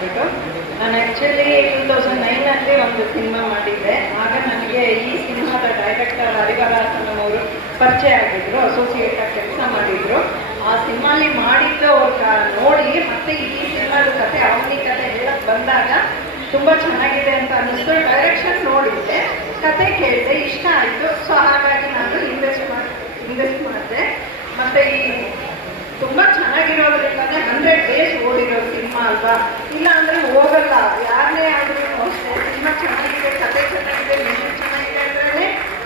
ನಾನು ಆ್ಯಕ್ಚುಲಿ 2009 ಒಂದು ಸಿನಿಮಾ ಮಾಡಿದ್ದೆ. ಆಗ ನನಗೆ ಈ ಸಿನಿಮಾದ ಡೈರೆಕ್ಟರ್ ಹರಿವರಾಸನ್ ಅವರು ಪರಿಚಯ ಆಗಿದ್ರು, ಅಸೋಸಿಯೇಟ್ ಆಗಿ ಕೆಲಸ ಮಾಡಿದ್ರು. ಆ ಸಿನಿಮಾಲಿ ಮಾಡಿದ್ದು ಅವ್ರು ನೋಡಿ ಮತ್ತೆ ಈ ಸಿನಿಮಾದ ಕತೆ ಅವನಿ ಕತೆ ಹೇಳಕ್ ಬಂದಾಗ ತುಂಬ ಚೆನ್ನಾಗಿದೆ ಅಂತ ಅನ್ನಿಸ್ತು. ಡೈರೆಕ್ಷನ್ ನೋಡಿದ್ದೆ, ಕತೆ ಕೇಳಿದೆ, ಇಷ್ಟ ಆಯಿತು. ಸೊ ಹಾಗಾಗಿ ನಾನು ಇನ್ವೆಸ್ಟ್ ಮಾಡಿದೆ. ಮತ್ತು ಈ ತುಂಬ ಚೆನ್ನಾಗಿರೋದ್ರಿಂದಾನೆ 100 days ಓಡಿರೋ ಸಿನಿಮಾ ಅಲ್ವಾ, ಇಲ್ಲ ಅಂದರೆ ಹೋಗಲ್ಲ. ಯಾರನ್ನೇ ಆದ್ರೂ ಅಷ್ಟೇ, ಸಿನಿಮಾ ಚೆನ್ನಾಗಿದೆ, ಕತೆ ಚೆನ್ನಾಗಿದೆ, ಮ್ಯೂಸಿಕ್ ಚೆನ್ನಾಗಿದೆ ಅಂದ್ರೆ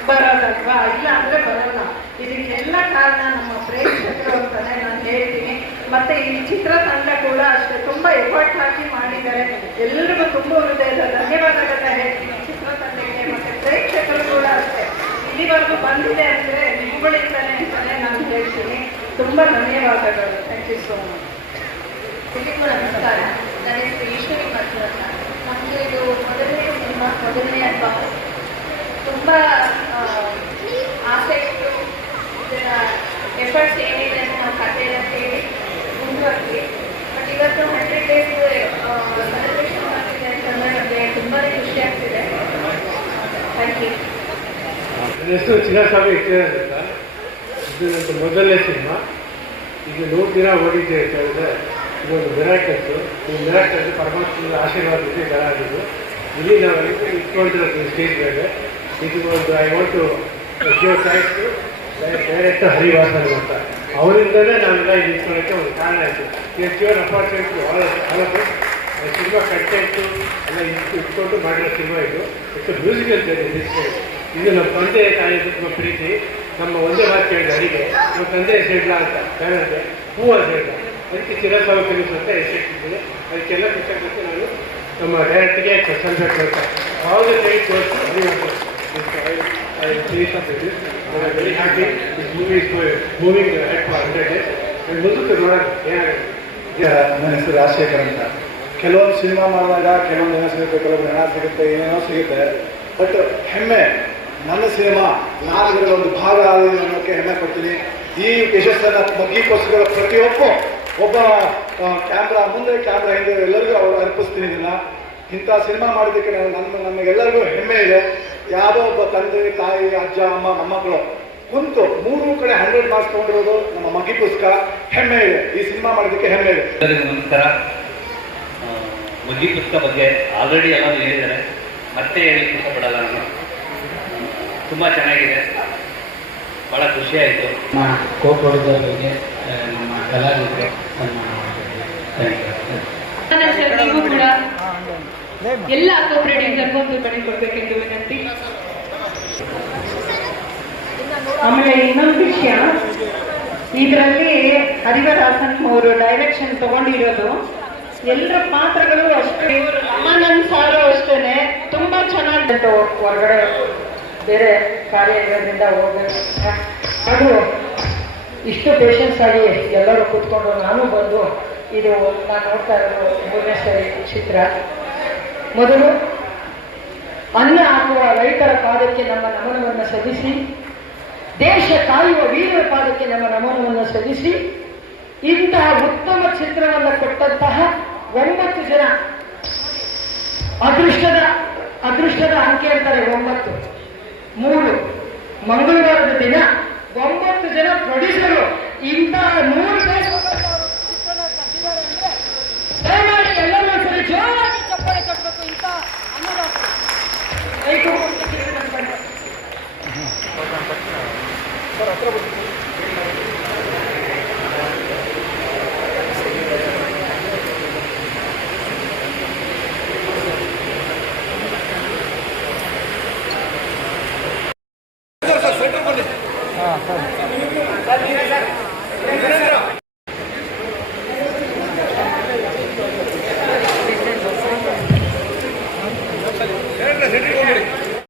ಬರೋದಲ್ವಾ, ಇಲ್ಲ ಅಂದರೆ ಬರಲ್ಲ. ಇದಕ್ಕೆಲ್ಲ ಕಾರಣ ನಮ್ಮ ಪ್ರೇಕ್ಷಕರು ಅಂತಾನೆ ನಾನು ಹೇಳ್ತೀನಿ. ಮತ್ತು ಈ ಚಿತ್ರತಂಡ ಕೂಡ ಅಷ್ಟೇ ತುಂಬ ಎಫರ್ಟ್ ಹಾಕಿ ಮಾಡಿದ್ದಾರೆ. ಎಲ್ಲರಿಗೂ ತುಂಬ ಹೃದಯದ ಧನ್ಯವಾದಗಳನ್ನ ಹೇಳ್ತೀನಿ ಚಿತ್ರತಂಡಕ್ಕೆ. ಮತ್ತು ಪ್ರೇಕ್ಷಕರು ಕೂಡ ಅಷ್ಟೇ ಇಲ್ಲಿವರೆಗೂ ಬಂದಿದೆ ಅಂದರೆ ನಿಮ್ಮಗಳಿಂದಲೇ ಅಂತಾನೆ ನಾನು ಹೇಳ್ತೀನಿ. ತುಂಬ ಧನ್ಯವಾದಗಳು. Thank you so much. ಎಲ್ಲರಿಗೂ ನಮಸ್ಕಾರ. ನನ್ನ ಹೆಸರು ಈಶ್ವರಿ ಮತ್ತು ಅಂತ. ನಮ್ಮದು ಇದು ಮೊದಲನೇ ಸಿನಿಮಾ, ಮೊದಲನೇ ಅಲ್ಬಮ್. ತುಂಬ ಆಸೆ ಇಟ್ಟು ಇದರ ಎಫರ್ಟ್ಸ್ ಏನಿದೆ ಅಂತ ನಾವು ಕಥೆಯೆಲ್ಲ ಕೇಳಿ ಮುಂದುವರೆದ್ವಿ. ಬಟ್ ಇವತ್ತು 100 days ಸೆಲೆಬ್ರೇಷನ್ ಮಾಡ್ತಿದೆ ಅಂತಂದರೆ ನಮಗೆ ತುಂಬಾ ಖುಷಿ ಆಗ್ತಿದೆ. Thank you. ನನ್ನ ಹೆಸರು ಚಿನ್ನಸ್ವಾಮಿ ಅಂತ. ಇದು ನನ್ನ ಮೊದಲನೇ ಸಿನಿಮಾ. ಈಗ 100 ದಿನ ಓಡಿದ್ದೆ ಅಂತ ಹೇಳಿದ್ರೆ ಇದೊಂದು ಮಿರಾಕಲ್ಸು. ಈ ಮಿರಾಕಲ್ಸ್ ಪರಮಾತ್ಮನ ಆಶೀರ್ವಾದಕ್ಕೆ ದರ ಆಗಿದ್ದು. ಇಲ್ಲಿ ನಾವು ಇಟ್ಕೊಂಡಿರೋದು ಸ್ಟೇಜ್ ಮೇಲೆ. ಇದು ಒಂದು I want to give thanks to director Harivasan ಅಂತ. ಅವರಿಂದಲೇ ನಾವೆಲ್ಲ ಇದು ಇಟ್ಕೊಳ್ಳೋಕ್ಕೆ ಒಂದು ಕಾರಣ ಆಯಿತು. Given opportunity all cinema content ಎಲ್ಲ ಇಟ್ಕೊಂಡು ಮಾಡಿರೋ ಸಿನಿಮಾ ಇದು. ಇಷ್ಟು ಮ್ಯೂಸಿಕಲ್ ಇದು ನಮ್ಮ ತಂದೆ ತಾಯಿ ತುಂಬ ಪ್ರೀತಿ. ನಮ್ಮ ಒಂದೇ ಮಾತು ಕೇಳಿದ ಅಡಿಗೆ ನಮ್ಮ ತಂದೆ ಹೆಸರಿಲ್ಲ ಅಂತ ಹೇಳಂತೆ, ಹೂ ಅಂತ ಹೇಳ್ದ. ಅದಕ್ಕೆ ಚಿರಸ್ವಾಮಿ ಫಿಲಿಮ್ಸ್ ಅಂತ ಹೆಸರಿಟ್ಟಿದ್ದೀನಿ. ಅದಕ್ಕೆಲ್ಲ ಕೃತಜ್ಞತೆ ನಾನು ನಮ್ಮ ಡೈರೆಕ್ಟ್ಗೆ ಸಲ್ಬೇಕು ಅಂತ ಯಾವುದೇ ಕೈ ತೋರಿಸಿ very happy. This movie is moving head for 100 days. ಮುಂದಕ್ಕೆ ನೋಡೋಣ ಏನಾಗುತ್ತೆ. ನನ್ನ ಹೆಸರು ರಾಜಶೇಖರ್ ಅಂತ. ಕೆಲವೊಂದು ಸಿನಿಮಾ ಮಾಡಿದಾಗ ಕೆಲವೊಂದು ಏನೋ ಸಿಗುತ್ತೆ, ಕೆಲವೊಂದು ಹಣ ಸಿಗುತ್ತೆ, ಏನೇನೋ ಸಿಗುತ್ತೆ. ಬಟ್ ಹೆಮ್ಮೆ, ನನ್ನ ಸಿನಿಮಾ ನಾನು ಅದರ ಒಂದು ಭಾಗ ಆಗಿದೆ ಅನ್ನೋಕ್ಕೆ ಹೆಮ್ಮೆ ಪಡ್ತೀನಿ. ಈ ಯಶಸ್ಸನ್ನು ಮಗ್ಗಿಗೋಸ್ಕರ ಒಬ್ಬ ಕ್ಯಾಮ್ರಾ ಮುಂದೆ ಕ್ಯಾಮ್ರಾ ಹಿಂದೆ ಎಲ್ಲರಿಗೂ ಅವರು ಅರ್ಪಿಸ್ತೀನಿ. ಇದನ್ನು ಇಂಥ ಸಿನಿಮಾ ಮಾಡಿದ್ದಕ್ಕೆ ನಮಗೆಲ್ಲರಿಗೂ ಹೆಮ್ಮೆ ಇದೆ. ಯಾವುದೋ ಒಬ್ಬ ತಂದೆ ತಾಯಿ ಅಜ್ಜ ಅಮ್ಮ ಮೊಮ್ಮಕ್ಕಳು ಕುಂತು 3 ಕಡೆ 100 ಮಾರ್ಕ್ಸ್ ತೊಗೊಂಡಿರೋದು ನಮ್ಮ ಮಗ್ಗಿಗೋಸ್ಕರ ಹೆಮ್ಮೆ ಇದೆ. ಈ ಸಿನಿಮಾ ಮಾಡೋದಕ್ಕೆ ಹೆಮ್ಮೆ ಇದೆ. ನಮಸ್ಕಾರ. ಮಗ್ಗಿ ಪುಸ್ತಕ ಬಗ್ಗೆ ಆಲ್ರೆಡಿ ಎಲ್ಲರೂ ಹೇಳಿದ್ದಾರೆ, ಮತ್ತೆ ಹೇಳಲಿಕ್ಕೆ ಇಷ್ಟಪಡಲ್ಲ. ನಾನು ತುಂಬ ಚೆನ್ನಾಗಿದೆ, ಭಾಳ ಖುಷಿಯಾಯಿತು. ನಮ್ಮ ಕೋ-ಪ್ರೊಡ್ಯೂಸರ್ ಬಗ್ಗೆ ನಮ್ಮ ಕಲಾವಿದರು ನೀವು ಕೂಡ ಎಲ್ಲ ಕೋ-ಪ್ರೊಡ್ಯೂಸರ್ಗೂ ಒಂದು ಕಡೆ ಕೊಡಬೇಕೆಂದು ವಿನಂತಿ. ಆಮೇಲೆ ಇನ್ನೊಂದು ವಿಷಯ, ಇದರಲ್ಲಿ ಹರಿವರಾಸನ್ ಅವರು ಡೈರೆಕ್ಷನ್ ತಗೊಂಡಿರೋದು ಎಲ್ಲರ ಪಾತ್ರಗಳು ಅಷ್ಟೇ. ರಾಮಾನಂದ್ ಸಾರು ಅಷ್ಟೇ ತುಂಬಾ ಚೆನ್ನಾಗಿ ಹೊರಗಡೆ ಬೇರೆ ಕಾರ್ಯ ಇರೋದ್ರಿಂದ ಹೋಗ್ಬೇಕು. ಅದು ಇಷ್ಟು ಪೇಷನ್ಸ್ ಆಗಿ ಎಲ್ಲರೂ ಕೂತ್ಕೊಂಡು ನಾನು ಬಂದು ಇದು ನಾನು ನೋಡ್ತಾ ಇರೋದು 3ನೇ ಸರಿ ಚಿತ್ರ. ಮೊದಲು ಅನ್ನ ಹಾಕುವ ರೈತರ ಪಾದಕ್ಕೆ ನಮ್ಮ ನಮನವನ್ನು ಸಲ್ಲಿಸಿ, ದೇಶ ಕಾಯುವ ವೀರರ ಪಾದಕ್ಕೆ ನಮ್ಮ ನಮನವನ್ನು ಸಲ್ಲಿಸಿ, ಇಂತಹ ಉತ್ತಮ ಚಿತ್ರವನ್ನು ಕೊಟ್ಟಂತಹ 9 ಜನ ಅದೃಷ್ಟದ ಅಂಕೆ ಅಂತಾರೆ 9. 3 ಮಂಗಳವಾರದ ದಿನ 9 ಜನ ಪ್ರೊಡ್ಯೂಸರು ಇಂತಹ 100 days ದಯಮಾಡಿ ಎಲ್ಲರೂ ಸರಿ ಜೋರಾಗಿ ಚಪ್ಪಾಳೆ ಕಟ್ಟಬೇಕು. ಇಂಥ ಅನ್ನದಾತರು